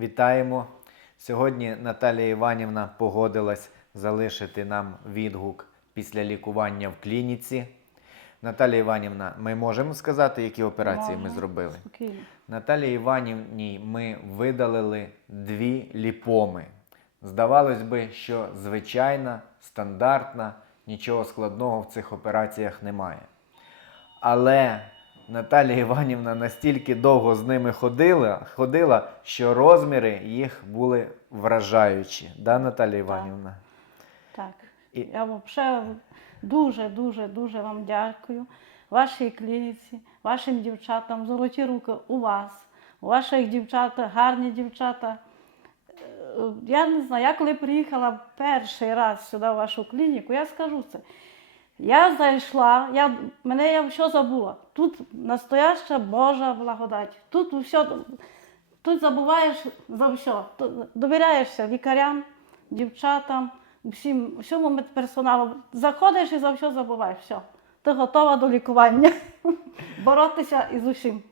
Вітаємо. Сьогодні Наталія Іванівна погодилась залишити нам відгук після лікування в клініці. Наталія Іванівна, ми можемо сказати, які операції ми зробили? Спокійно. Наталії Іванівні ми видалили дві ліпоми. Здавалось би, що звичайна, стандартна, нічого складного в цих операціях немає. Але Наталія Іванівна настільки довго з ними ходила, ходила що розміри їх були вражаючі. Да, Наталія Іванівна? Так. І- Я взагалі дуже, дуже, дуже вам дякую. Вашій клініці, вашим дівчатам, золоті руки у вас, у ваших дівчат, гарні дівчата. Е, Я не знаю, я коли приїхала перший раз сюди в вашу клініку, я скажу це. Я зайшла, я, мене я все забула. Тут настояща Божа благодать. Тут все, тут забуваєш за все. Довіряєшся лікарям, дівчатам, всім, всьому медперсоналу. Заходиш і за все забуваєш. Все. Ти готова до лікування. Боротися із усім.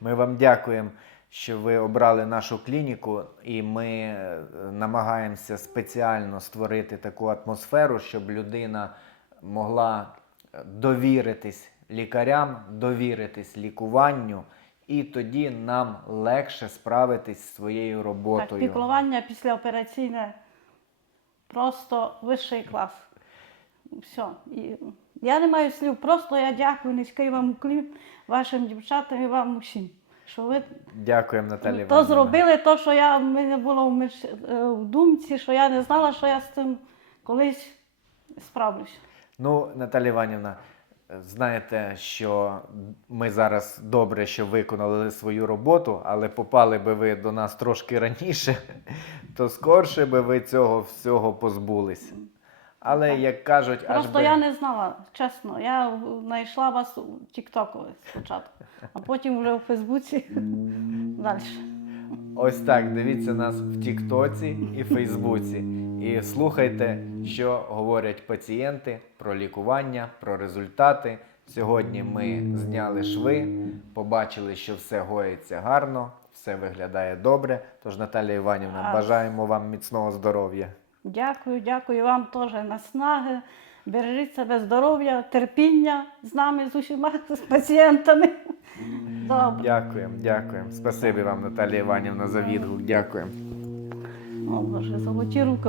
Ми вам дякуємо, що ви обрали нашу клініку, і ми е, намагаємося спеціально створити таку атмосферу, щоб людина могла е, довіритись лікарям, довіритись лікуванню, і тоді нам легше справитись з своєю Так, роботою. піклування післяопераційне просто вищий клас. Все. І я не маю слів, просто я дякую низький вам уклін, вашим дівчатам і вам усім. Що ви Дякуємо, Наталія то зробили, то, що я в мене було е, в думці, що я не знала, що я з цим колись справлюсь. Ну, Наталія Іванівна, знаєте, що ми зараз добре, що виконали свою роботу, але попали би ви до нас трошки раніше, то скорше би ви цього всього позбулись. Але, Так. як кажуть, аж Просто би... я не знала, чесно. Я знайшла вас у Тіктоку спочатку, а потім вже у Фейсбуці далі. Ось так, дивіться нас в Тіктоці і Фейсбуці. І слухайте, що говорять пацієнти про лікування, про результати. Сьогодні ми зняли шви, побачили, що все гоїться гарно, все виглядає добре. Тож, Наталія Іванівна, А- бажаємо вам міцного здоров'я. Дякую, дякую вам теж наснаги. Бережіть себе здоров'я, терпіння з нами, з усіма з пацієнтами. Добре. Дякуємо, дякуємо. Спасибі вам, Наталія Іванівна, за відгук. Дякуємо. О, Боже, золоті руки.